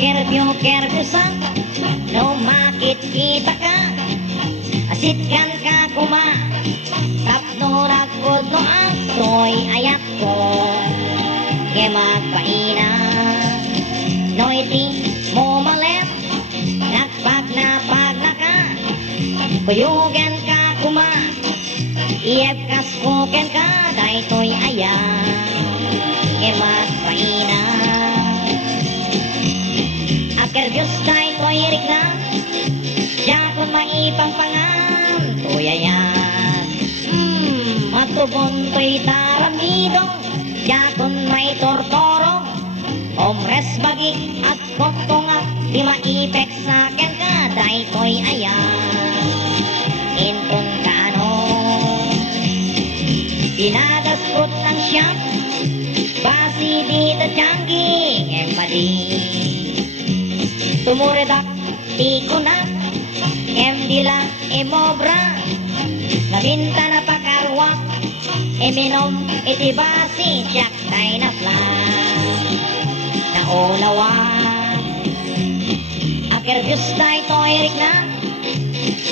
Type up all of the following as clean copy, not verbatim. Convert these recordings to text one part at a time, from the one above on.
Kerpyo sa lumakit kita ka asitkan ka kuma tapno ragod no asoy ayat ko ke magpaina noy di mo malet nakpag na ka kuyugan ka kuma iyep kaskoken ka daytoy ayat ke magpaina Kerjus tay toy rikna jakon maipang pangan toyayan matubon toy taramidong jakon may tortoro omres bagi at kotonga di maipek sa ken ka day toy ayan intong kano pinadaskot ng siyam basi dito tiyanggi empadi tumuredak tikunak emdila emobra nabinta na pakarwak eminom itibasi siyak tay na plan naunawa akerjus tay toirik na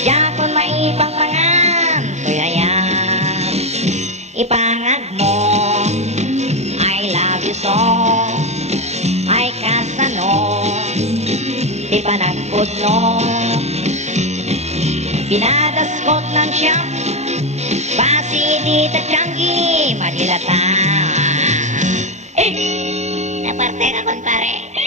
jakon maipang pangan toyayan ipangag mo I love you so ay kasano di panagpod no pinadaskot ng siyam pasi di tacanggi madilata naparte ka pare